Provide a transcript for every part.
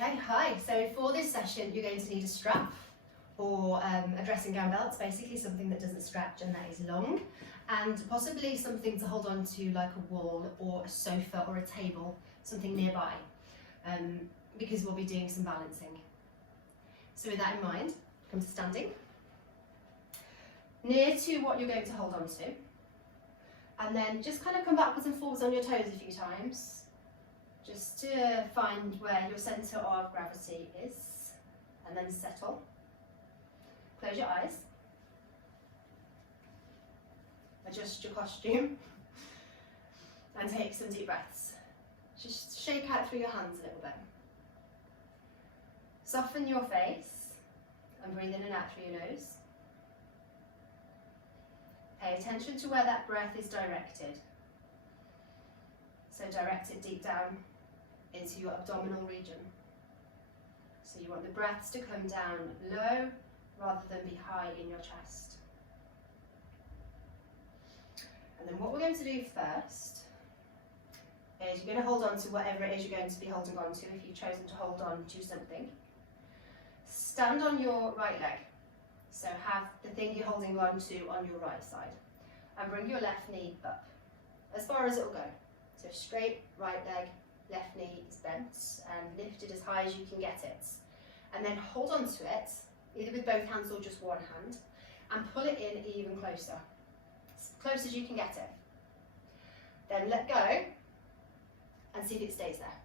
Okay, hi. So for this session, you're going to need a strap or a dressing gown belt. It's basically something that doesn't stretch and that is long, and possibly something to hold on to like a wall or a sofa or a table, something nearby, because we'll be doing some balancing. So with that in mind, come to standing, near to what you're going to hold on to, and then just kind of come backwards and forwards on your toes a few times, just to find where your centre of gravity is, and then settle. Close your eyes. Adjust your costume and take some deep breaths. Just shake out through your hands a little bit. Soften your face and breathe in and out through your nose. Pay attention to where that breath is directed. So direct it deep down into your abdominal region. So you want the breaths to come down low rather than be high in your chest. And then what we're going to do first is you're going to hold on to whatever it is you're going to be holding on to if you've chosen to hold on to something. Stand on your right leg. So have the thing you're holding on to on your right side. And bring your left knee up, as far as it'll go. So straight right leg, left knee is bent and lifted as high as you can get it. And then hold on to it, either with both hands or just one hand, and pull it in even closer, as close as you can get it. Then let go and see if it stays there.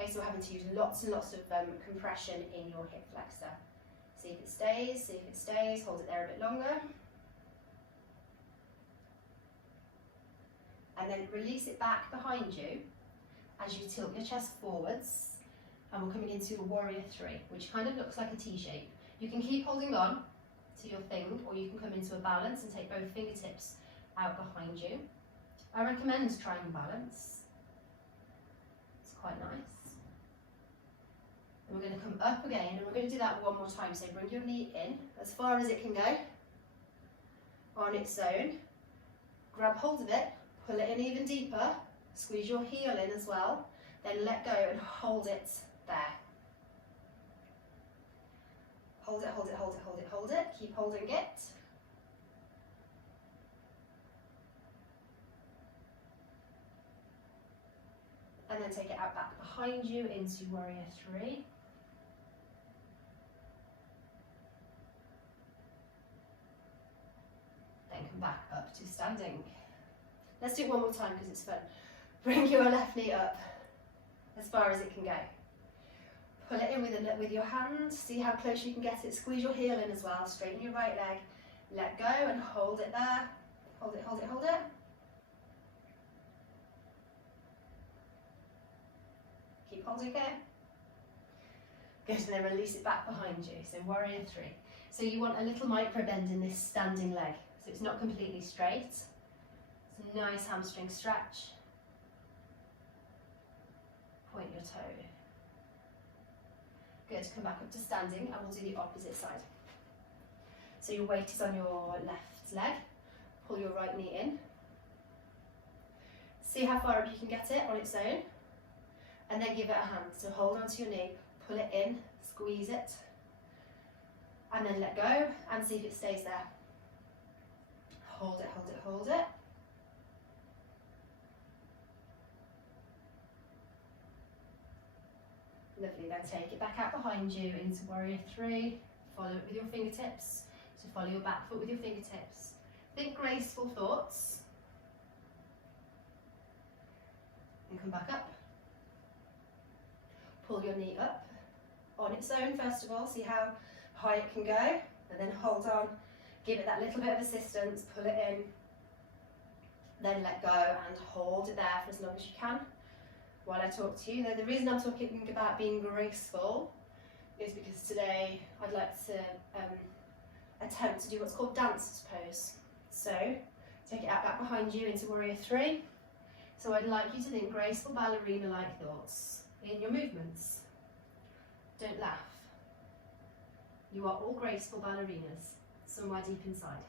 Okay, so we're having to use lots and lots of compression in your hip flexor. See if it stays, hold it there a bit longer. And then release it back behind you as you tilt your chest forwards, and we're coming into a warrior three, which kind of looks like a T shape. You can keep holding on to your thing, or you can come into a balance and take both fingertips out behind you. I recommend trying balance. It's quite nice. And we're going to come up again, and we're going to do that one more time. So bring your knee in as far as it can go on its own. Grab hold of it, pull it in even deeper, squeeze your heel in as well, then let go and hold it there. Hold it, hold it, hold it, hold it, hold it. Keep holding it. And then take it out back behind you into warrior three. Then come back up to standing. Let's do it one more time because it's fun. Bring your left knee up as far as it can go. Pull it in with your hand, see how close you can get it. Squeeze your heel in as well, straighten your right leg. Let go and hold it there. Hold it, hold it, hold it. Keep holding it. Good, and then release it back behind you. So warrior three. So you want a little micro bend in this standing leg. So it's not completely straight. It's a nice hamstring stretch. Point your toe. Good, come back up to standing, and we'll do the opposite side. So your weight is on your left leg. Pull your right knee in. See how far up you can get it on its own. And then give it a hand. So hold onto your knee, pull it in, squeeze it, and then let go and see if it stays there. Hold it, hold it, hold it. Lovely, then take it back out behind you into warrior three. Follow it with your fingertips. So follow your back foot with your fingertips. Think graceful thoughts. And come back up. Pull your knee up on its own first of all. See how high it can go. And then hold on. Give it that little bit of assistance. Pull it in. Then let go and hold it there for as long as you can while I talk to you. Now, the reason I'm talking about being graceful is because today I'd like to attempt to do what's called dancer's pose. So take it out back behind you into warrior three. So I'd like you to think graceful ballerina-like thoughts in your movements. Don't laugh. You are all graceful ballerinas, somewhere deep inside.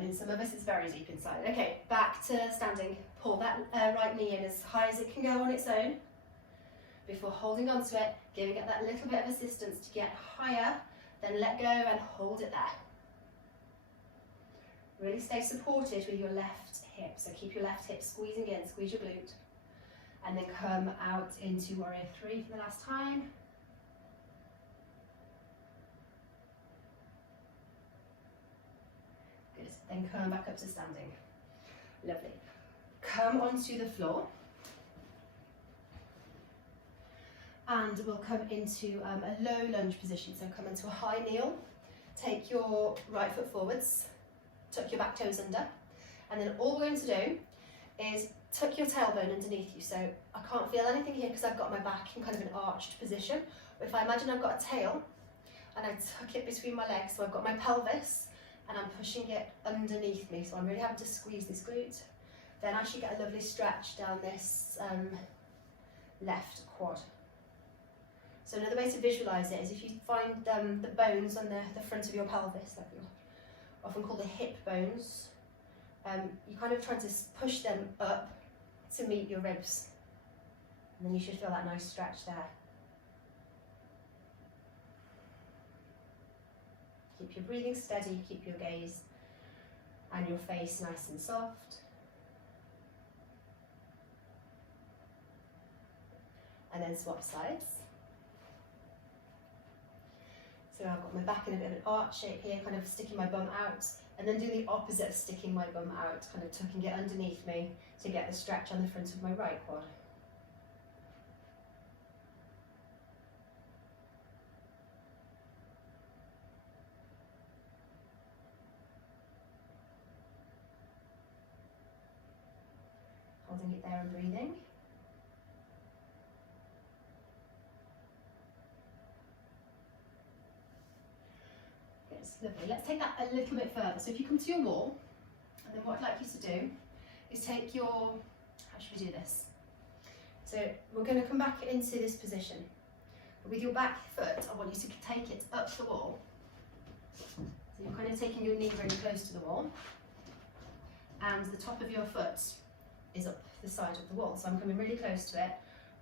In some of us it's very deep inside. Okay, back to standing. pull that right knee in as high as it can go on its own before holding on to it, giving it that little bit of assistance to get higher, then let go and hold it there. Really stay supported with your left hip, so keep your left hip squeezing in, squeeze your glute, and then come out into warrior 3 for the last time. Good, then come back up to standing. Lovely. Come onto the floor. And we'll come into a low lunge position, so come into a high kneel. Take your right foot forwards, tuck your back toes under, and then all we're going to do is tuck your tailbone underneath you. So I can't feel anything here because I've got my back in kind of an arched position. But if I imagine I've got a tail and I tuck it between my legs, so I've got my pelvis and I'm pushing it underneath me, so I'm really having to squeeze this glute. Then I should get a lovely stretch down this left quad. So another way to visualise it is if you find the bones on the front of your pelvis, like often called the hip bones, you kind of try to push them up to meet your ribs. And then you should feel that nice stretch there. Keep your breathing steady, keep your gaze and your face nice and soft. And then swap sides. So I've got my back in a bit of an arch shape here, kind of sticking my bum out, and then do the opposite of sticking my bum out, kind of tucking it underneath me to get the stretch on the front of my right quad. Holding it there and breathing. Lovely. Let's take that a little bit further. So if you come to your wall, and then what I'd like you to do is take your, how should we do this? So we're going to come back into this position. But with your back foot, I want you to take it up the wall. So you're kind of taking your knee really close to the wall. And the top of your foot is up the side of the wall. So I'm coming really close to it.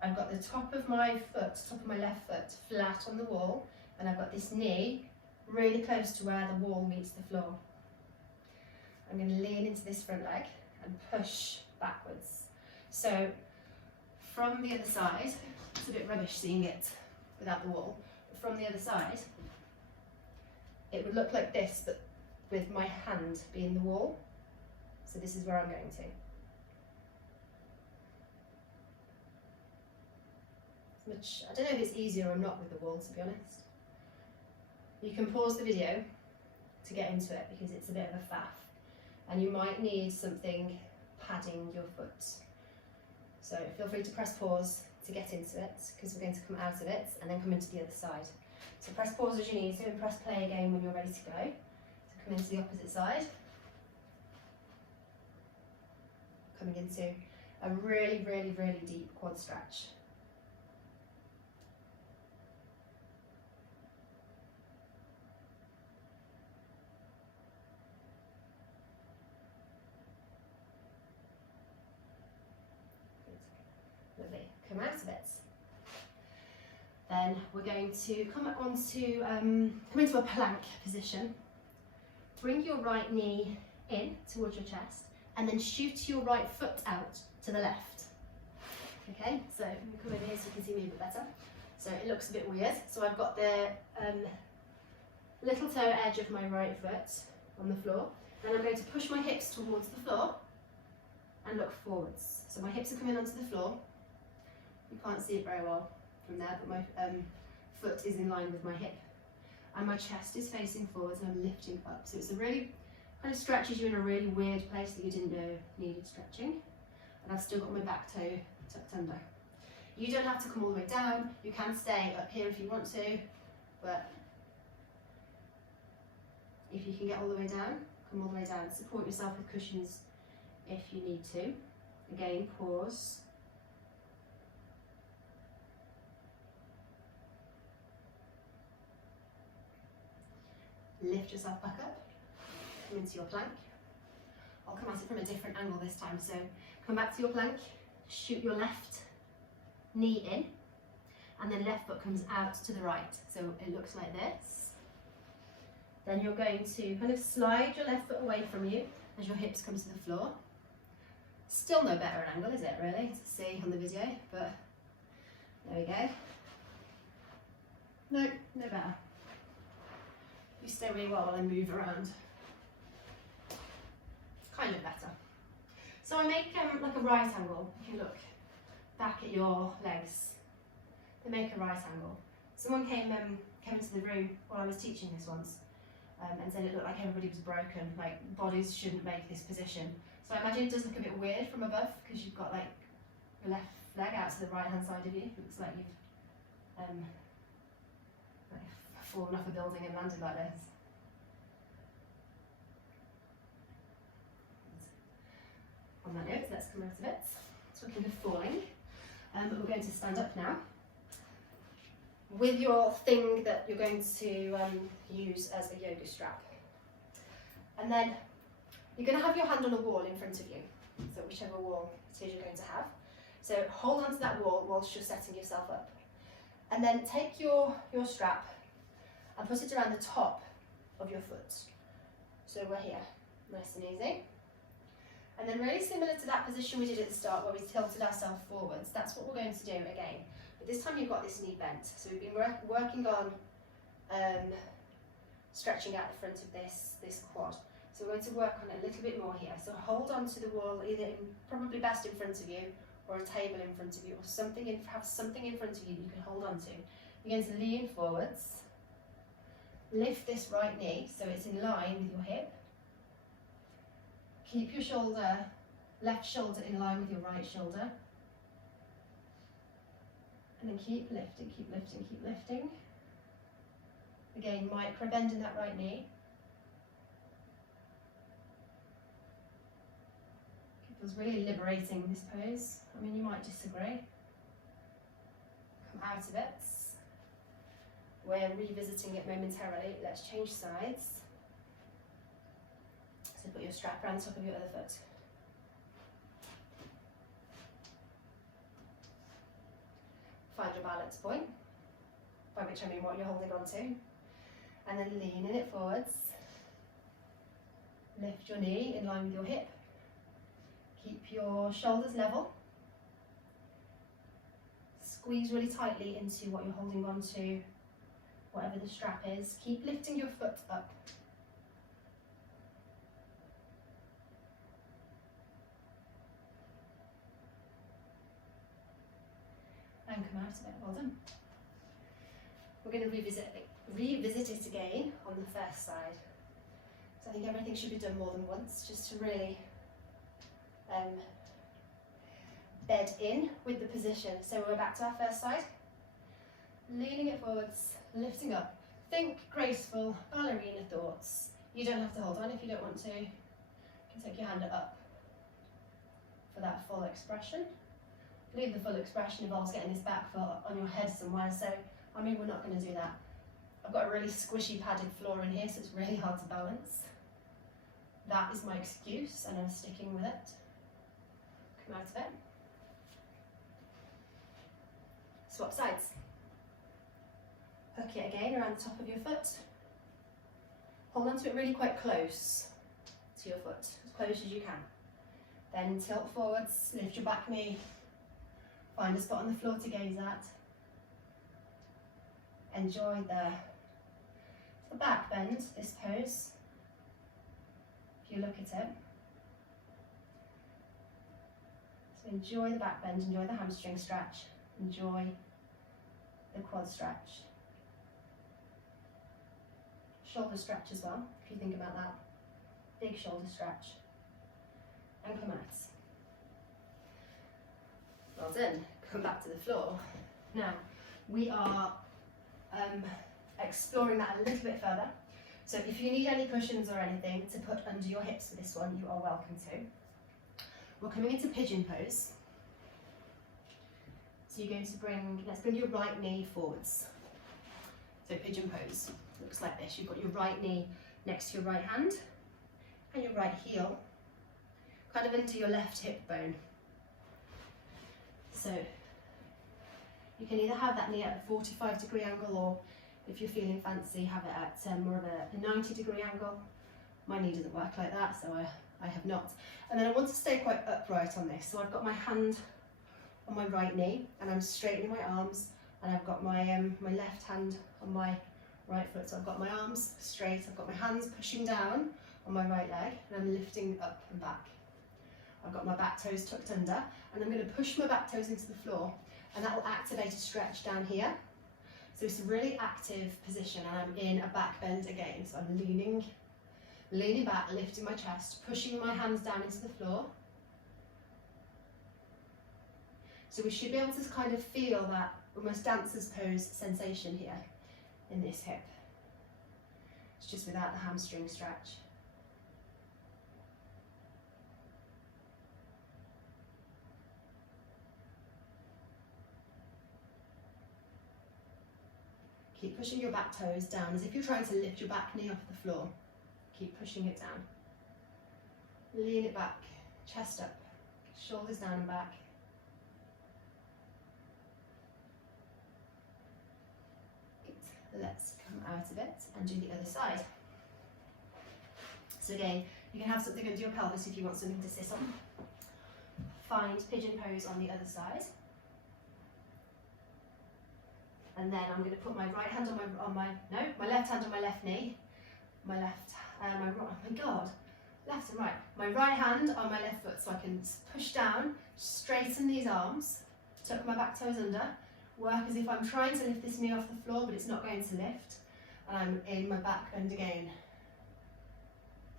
I've got the top of my foot, top of my left foot, flat on the wall. And I've got this knee really close to where the wall meets the floor. I'm going to lean into this front leg and push backwards. So from the other side, it's a bit rubbish seeing it without the wall, but from the other side, it would look like this, but with my hand being the wall. So this is where I'm going to. I don't know if it's easier or not with the wall, to be honest. You can pause the video to get into it because it's a bit of a faff and you might need something padding your foot. So feel free to press pause to get into it because we're going to come out of it and then come into the other side. So press pause as you need to and press play again when you're ready to go. So come into the opposite side. Coming into a really, really, really deep quad stretch. Come out of it. Then we're going to come into a plank position. Bring your right knee in towards your chest and then shoot your right foot out to the left. Okay, so I'm going to come over here so you can see me a bit better. So it looks a bit weird. So I've got the little toe edge of my right foot on the floor. Then I'm going to push my hips towards the floor and look forwards. So my hips are coming onto the floor. You can't see it very well from there, but my foot is in line with my hip. And my chest is facing forwards and I'm lifting up. So it's a really, kind of stretches you in a really weird place that you didn't know needed stretching. And I've still got my back toe tucked under. You don't have to come all the way down. You can stay up here if you want to, but if you can get all the way down, come all the way down. Support yourself with cushions if you need to. Again, pause. Lift yourself back up, come into your plank. I'll come at it from a different angle this time. So come back to your plank, shoot your left knee in, and then left foot comes out to the right. So it looks like this. Then you're going to kind of slide your left foot away from you as your hips come to the floor. Still no better an angle, is it really, to see on the video, but there we go. No, no better. You stay really well while I move around. Kind of better. So I make like a right angle. If you look back at your legs, they make a right angle. Someone came into the room while I was teaching this once and said it looked like everybody was broken, like bodies shouldn't make this position. So I imagine it does look a bit weird from above because you've got like your left leg out to the right hand side of you. It looks like you've like fallen off a building and landed like this. On that note, let's come out of it. Talking of falling, we're going to stand up now with your thing that you're going to use as a yoga strap. And then you're going to have your hand on a wall in front of you, so whichever wall it is you're going to have. So hold on to that wall whilst you're setting yourself up. And then take your strap and put it around the top of your foot. So we're here, nice and easy. And then really similar to that position we did at the start where we tilted ourselves forwards, that's what we're going to do again. But this time you've got this knee bent. So we've been working on stretching out the front of this quad. So we're going to work on it a little bit more here. So hold on to the wall, either probably best in front of you or a table in front of you, or something have something in front of you that you can hold on to. You're going to lean forwards, lift this right knee so it's in line with your hip. Keep your left shoulder in line with your right shoulder. And then keep lifting, keep lifting, keep lifting. Again, micro bend in that right knee. It feels really liberating, this pose. I mean, you might disagree. Come out of it. We're revisiting it momentarily. Let's change sides. So put your strap around the top of your other foot. Find your balance point, by which I mean what you're holding on to. And then leaning it forwards. Lift your knee in line with your hip. Keep your shoulders level. Squeeze really tightly into what you're holding on to, whatever the strap is. Keep lifting your foot up. And come out of it, well done. We're going to revisit it again on the first side. So I think everything should be done more than once, just to really bed in with the position. So we're back to our first side. Leaning it forwards, lifting up. Think graceful, ballerina thoughts. You don't have to hold on if you don't want to. You can take your hand up for that full expression. I believe the full expression involves getting this back foot on your head somewhere, so I mean we're not going to do that. I've got a really squishy padded floor in here, so it's really hard to balance. That is my excuse and I'm sticking with it. Come out of it. Swap sides. Hook it again around the top of your foot. Hold on to it really quite close to your foot, as close as you can. Then tilt forwards, lift your back knee. Find a spot on the floor to gaze at. Enjoy the back bend, this pose. If you look at it. So enjoy the back bend, enjoy the hamstring stretch, enjoy the quad stretch. Shoulder stretch as well, if you think about that. Big shoulder stretch. And come out. Well done. Come back to the floor. Now, we are exploring that a little bit further. So if you need any cushions or anything to put under your hips for this one, you are welcome to. We're coming into pigeon pose. So you're going to let's bring your right knee forwards. So pigeon pose looks like this. You've got your right knee next to your right hand and your right heel kind of into your left hip bone. So you can either have that knee at a 45-degree angle, or if you're feeling fancy, have it at more of a 90-degree angle. My knee doesn't work like that, so I have not. And then I want to stay quite upright on this. So I've got my hand on my right knee and I'm straightening my arms, and I've got my left hand on my right foot. So I've got my arms straight, I've got my hands pushing down on my right leg, and I'm lifting up and back. I've got my back toes tucked under, and I'm going to push my back toes into the floor, and that will activate a stretch down here. So it's a really active position, and I'm in a back bend again. So I'm leaning back, lifting my chest, pushing my hands down into the floor. So we should be able to kind of feel that almost dancer's pose sensation here in this hip. It's just without the hamstring stretch. Keep pushing your back toes down as if you're trying to lift your back knee off the floor. Keep pushing it down. Lean it back, chest up, shoulders down and back. Let's come out of it and do the other side. So again, you can have something under your pelvis if you want something to sit on. Find pigeon pose on the other side. And then I'm going to put my right hand on my left hand on my left knee. My left right hand on my left foot, so I can push down, straighten these arms, tuck my back toes under, work as if I'm trying to lift this knee off the floor, but it's not going to lift, and I'm in my back bend again.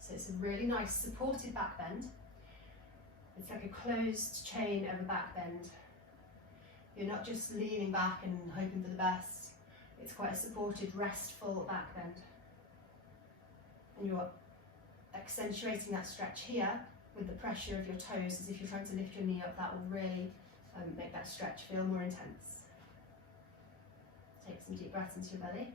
So it's a really nice supported back bend. It's like a closed chain of a back bend. You're not just leaning back and hoping for the best. It's quite a supported, restful back bend. And you're accentuating that stretch here with the pressure of your toes, as if you're trying to lift your knee up. That will really make that stretch feel more intense. Take some deep breaths into your belly.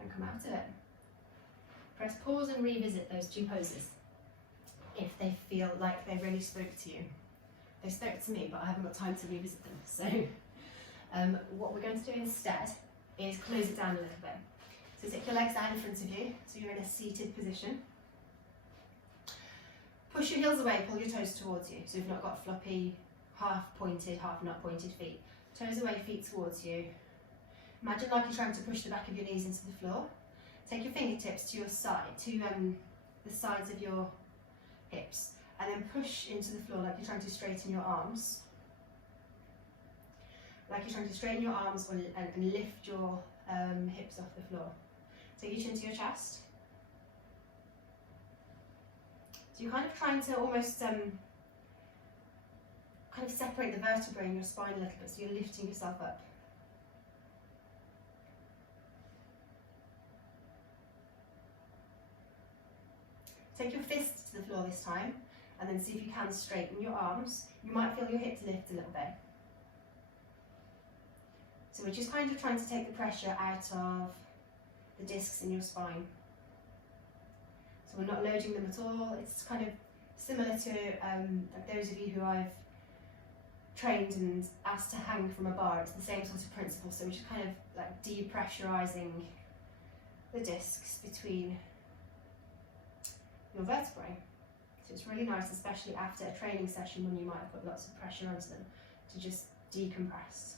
And come out of it. Press pause and revisit those two poses if they feel like they really spoke to you. They spoke to me, but I haven't got time to revisit them. So what we're going to do instead is close it down a little bit. So take your legs down in front of you, so you're in a seated position. Push your heels away, pull your toes towards you. So you've not got floppy, half pointed, half not pointed feet. Toes away, feet towards you. Imagine like you're trying to push the back of your knees into the floor. Take your fingertips to your side, to the sides of your hips, and then push into the floor like you're trying to straighten your arms. Like you're trying to straighten your arms and lift your hips off the floor. Take your chin to your chest. So you're kind of trying to almost kind of separate the vertebrae in your spine a little bit, so you're lifting yourself up. Take your fists to the floor this time, and then see if you can straighten your arms. You might feel your hips lift a little bit. So we're just kind of trying to take the pressure out of the discs in your spine. So we're not loading them at all. It's kind of similar to like those of you who I've trained and asked to hang from a bar. It's the same sort of principle. So we're just kind of like depressurizing the discs between your vertebrae. So it's really nice, especially after a training session when you might have put lots of pressure onto them, to just decompress.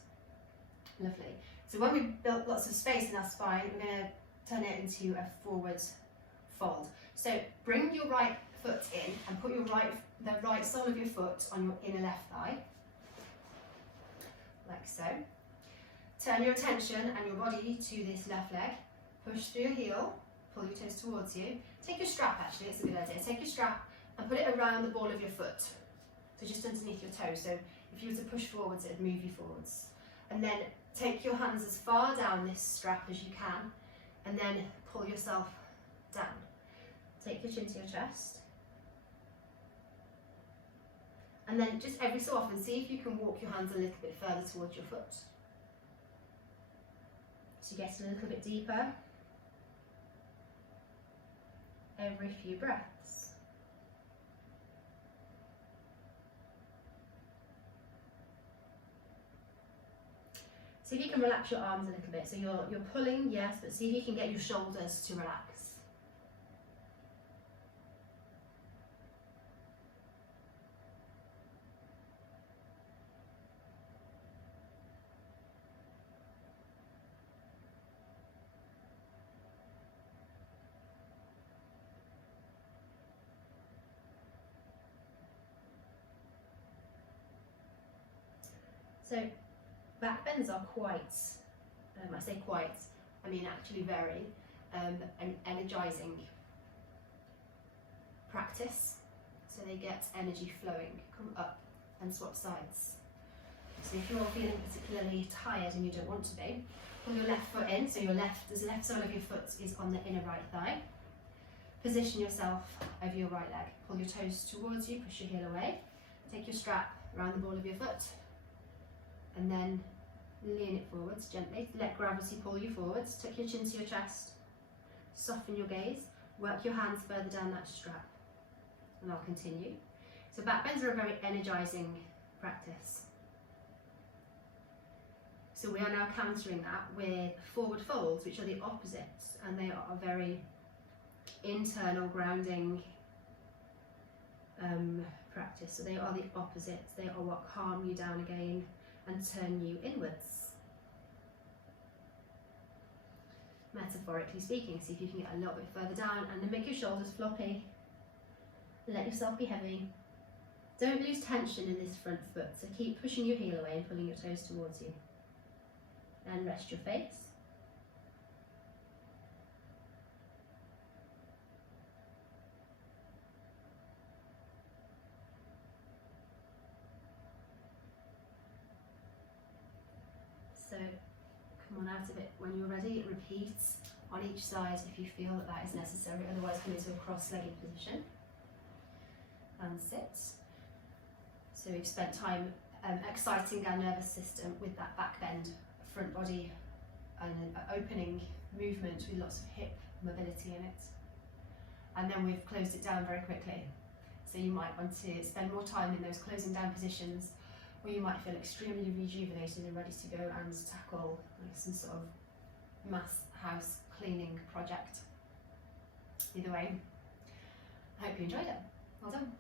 Lovely. So when we've built lots of space in our spine, we're going to turn it into a forward fold. So bring your right foot in and put the right sole of your foot on your inner left thigh, like so. Turn your attention and your body to this left leg. Push through your heel, pull your toes towards you. Take your strap, actually, it's a good idea. Take your strap and put it around the ball of your foot, so just underneath your toe. So if you were to push forwards, it would move you forwards. And then take your hands as far down this strap as you can, and then pull yourself down. Take your chin to your chest. And then just every so often, see if you can walk your hands a little bit further towards your foot. So you get a little bit deeper every few breaths. See if you can relax your arms a little bit. So you're pulling, yes, but see if you can get your shoulders to relax. So back bends are quite, I say quite, I mean actually very, an energising practice. So they get energy flowing, come up and swap sides. So if you're feeling particularly tired and you don't want to be, pull your left foot in, so the left sole of your foot is on the inner right thigh. Position yourself over your right leg. Pull your toes towards you, push your heel away. Take your strap around the ball of your foot and then lean it forwards gently. Let gravity pull you forwards. Tuck your chin to your chest. Soften your gaze. Work your hands further down that strap. And I'll continue. So back bends are a very energising practice. So we are now countering that with forward folds, which are the opposites, and they are a very internal grounding practice. So they are the opposites. They are what calm you down again and turn you inwards. Metaphorically speaking, see if you can get a little bit further down and then make your shoulders floppy. Let yourself be heavy. Don't lose tension in this front foot, so keep pushing your heel away and pulling your toes towards you. And rest your face. So come on out of it when you're ready. Repeat on each side if you feel that that is necessary, otherwise come into a cross-legged position and sit. So we've spent time exciting our nervous system with that back bend, front body and an opening movement with lots of hip mobility in it. And then we've closed it down very quickly. So you might want to spend more time in those closing down positions, or you might feel extremely rejuvenated and ready to go and tackle some sort of mass house cleaning project. Either way, I hope you enjoyed it. Well done.